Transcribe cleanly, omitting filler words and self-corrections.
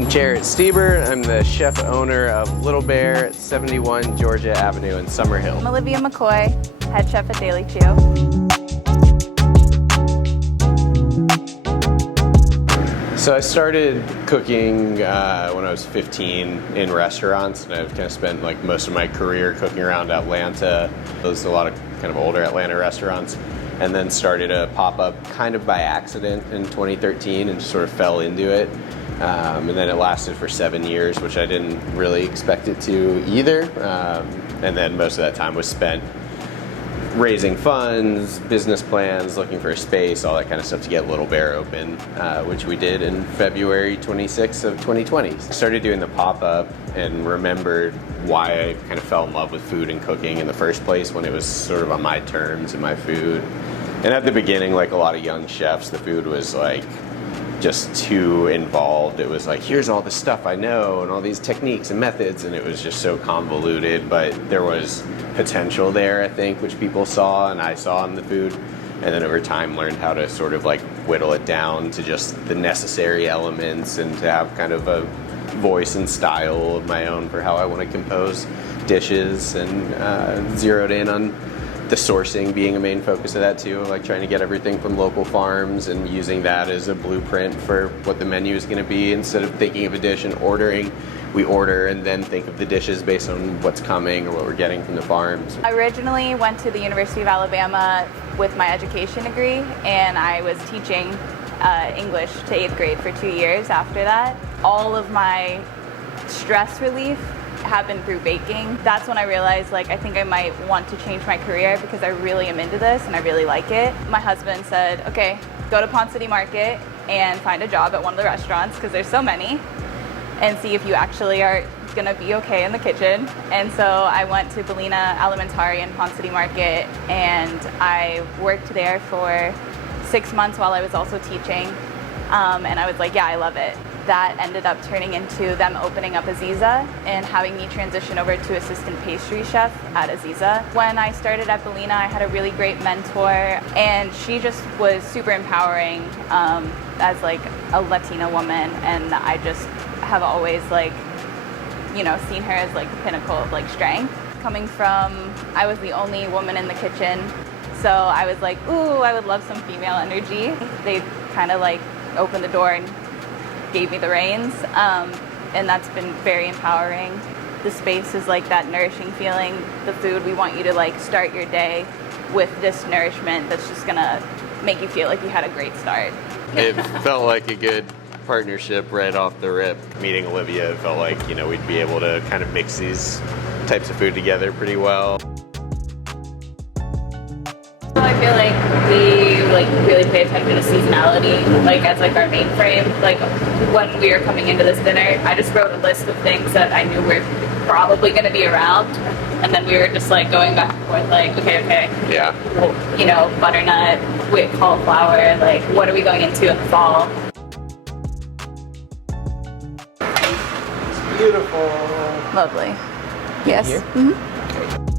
I'm Jarrett Stieber. I'm the chef owner of Little Bear at 71 Georgia Avenue in Summerhill. I'm Olivia McCoy, head chef at Daily Chew. So I started cooking when I was 15 in restaurants, and I've kind of spent like most of my career cooking around Atlanta. There's a lot of kind of older Atlanta restaurants, and then started a pop-up kind of by accident in 2013 and just sort of fell into it. And then it lasted for 7 years, which I didn't really expect it to either. And then most of that time was spent raising funds, business plans, looking for a space, all that kind of stuff to get Little Bear open, which we did in February 26th of 2020. I started doing the pop-up and remembered why I kind of fell in love with food and cooking in the first place, when it was sort of on my terms and my food. And at the beginning, like a lot of young chefs, the food was like just too involved. It was like, here's all the stuff I know and all these techniques and methods, and it was just so convoluted, but there was potential there, I think, which people saw and I saw in the food. And then over time learned how to sort of like whittle it down to just the necessary elements and to have kind of a voice and style of my own for how I want to compose dishes, and zeroed in on the sourcing being a main focus of that too, like trying to get everything from local farms and using that as a blueprint for what the menu is going to be. Instead of thinking of a dish and ordering, we order and then think of the dishes based on what's coming or what we're getting from the farms. I originally went to the University of Alabama with my education degree, and I was teaching English to 8th grade for 2 years after that. All of my stress relief happened through baking. That's when I realized, like, I think I might want to change my career because I really am into this and I really like it. My husband said, okay, go to Ponce City Market and find a job at one of the restaurants, because there's so many, and see if you actually are gonna be okay in the kitchen. And so I went to Bellina Alimentari in Ponce City Market, and I worked there for 6 months while I was also teaching. And I was like, yeah, I love it. That ended up turning into them opening up Aziza and having me transition over to assistant pastry chef at Aziza. When I started at Bellina, I had a really great mentor, and she just was super empowering as like a Latina woman, and I just have always, like, you know, seen her as like the pinnacle of like strength. Coming from, I was the only woman in the kitchen, so I was like, ooh, I would love some female energy. They kind of like opened the door and gave me the reins, and that's been very empowering. The space is like that nourishing feeling. The food, we want you to like start your day with this nourishment that's just gonna make you feel like you had a great start. It felt like a good partnership right off the rip. Meeting Olivia, it felt like, you know, we'd be able to kind of mix these types of food together pretty well. So I feel like we really pay attention to seasonality, like as like our main frame. Like when we were coming into this dinner, I just wrote a list of things that I knew were probably going to be around, and then we were just like going back and forth, like, okay, yeah, well, you know, butternut, with cauliflower, like what are we going into in the fall? Beautiful. Lovely. Yes. Here? Mm-hmm.